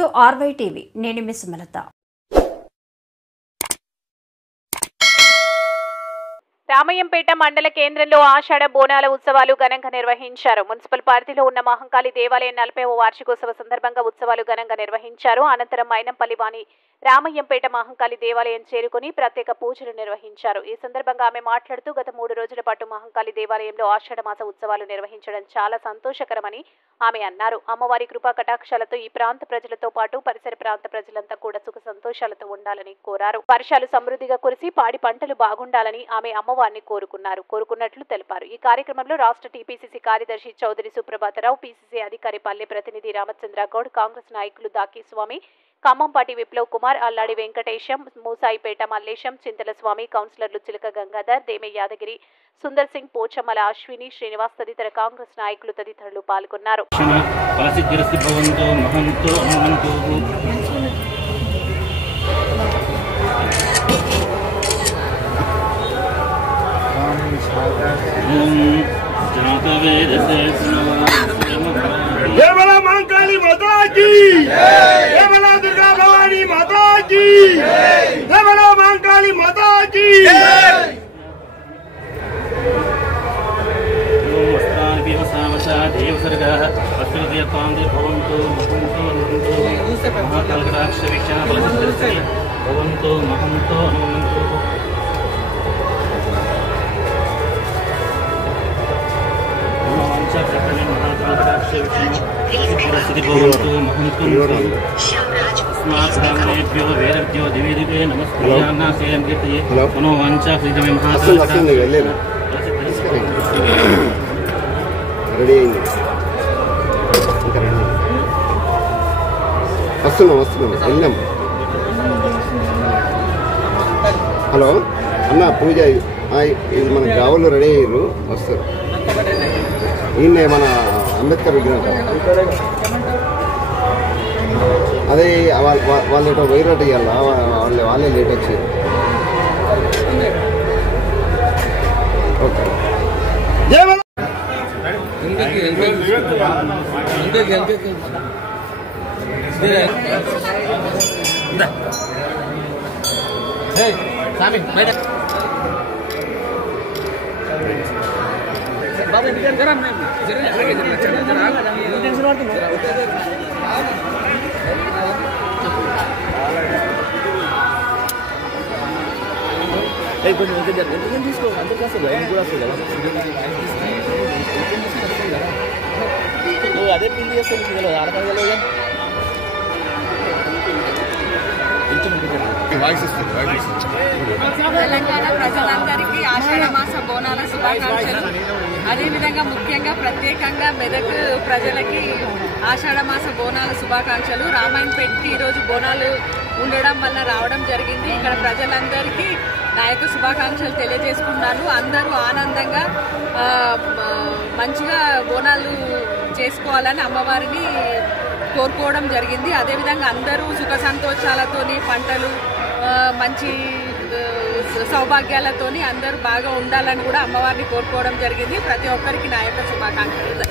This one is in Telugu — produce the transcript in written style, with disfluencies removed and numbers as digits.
To RY TV. నేను మీ సుమలత. రామయ్యంపేట మండల కేంద్రంలో ఆషాఢ బోనాల ఉత్సవాలు ఘనంగా నిర్వహించారు. మున్సిపల్ పరిధిలో ఉన్న మహంకాళి దేవాలయం 40వ వార్షికోత్సవ సందర్భంగా ఉత్సవాలు ఘనంగా నిర్వహించారు. అనంతరం మైనంపల్లి వాణి రామయ్యంపేట మహంకాళి దేవాలయం చేరుకుని ప్రత్యేక పూజలు నిర్వహించారు. ఈ సందర్భంగా ఆమె మాట్లాడుతూ గత 3 రోజుల పాటు మహంకాళి దేవాలయంలో ఆషాఢ మాస ఉత్సవాలు నిర్వహించడం చాలా సంతోషకరమని ఆమె అన్నారు. అమ్మవారి కృపా కటాక్షాలతో ఈ ప్రాంత ప్రజలతో పాటు పరిసర ప్రాంత ప్రజలంతా కూడా సుఖ సంతోషాలతో ఉండాలని కోరారు. వర్షాలు సమృద్ధిగా కురిసి పాడి పంటలు బాగుండాలని ఆమె అమ్మవారిని కోరుకున్నట్లు తెలిపారు. ఈ కార్యక్రమంలో రాష్ట్ర టీపీసీసీ కార్యదర్శి చౌదరి సుప్రభాతరావు, పీసీసీ అధికారి పల్లె ప్రతినిధి రామచంద్ర గౌడ్, కాంగ్రెస్ నాయకులు దాకి స్వామి, ఖమ్మంపాటి విప్లవ్ కుమార్, అల్లాడి వెంకటేశం, మూసాయిపేట మల్లేశం, చింతల స్వామి, కౌన్సిలర్లు చిలక గంగాధర్, దేమే యాదగిరి, సుందర్ సింగ్, పోచమ్మల అశ్విని, శ్రీనివాస్ తదితర కాంగ్రెస్ నాయకులు తదితరులు పాల్గొన్నారు. महाकाली माता की जय, बोला दुर्गा भवानी माता की जय, बोला महाकाली माता की जय। హలో అన్న, పూజ ఇది మన గావులు రెడీ అయ్యారు, వస్తారు. ఈయన మన అంబేద్కర్ విగ్రహం. అదే వాళ్ళు ఎటో వైరట్ ఇవ్వాలా, వాళ్ళే లేట్ వచ్చారు. ఓకే, అదే పిల్లి చేస్తాను ఆడపడగల తెలంగాణ ప్రజలందరికీ ఆషాఢ మాస బోనాల శుభాకాంక్షలు. అదేవిధంగా ముఖ్యంగా ప్రత్యేకంగా మెదక్ ప్రజలకి ఆషాఢ మాస బోనాల శుభాకాంక్షలు. రామాయణపేటకి ఈరోజు బోనాలు ఉండడం వల్ల రావడం జరిగింది. ఇక్కడ ప్రజలందరికీ నా యొక్క శుభాకాంక్షలు తెలియజేసుకున్నాను. అందరూ ఆనందంగా మంచిగా బోనాలు చేసుకోవాలని అమ్మవారిని కోరుకోవడం జరిగింది. అదేవిధంగా అందరూ సుఖ సంతోషాలతోని, పంటలు మంచి సౌభాగ్యాలతోని అందరూ బాగా ఉండాలని కూడా అమ్మవారిని కోరుకోవడం జరిగింది. ప్రతి ఒక్కరికి నా యొక్క శుభాకాంక్షలు.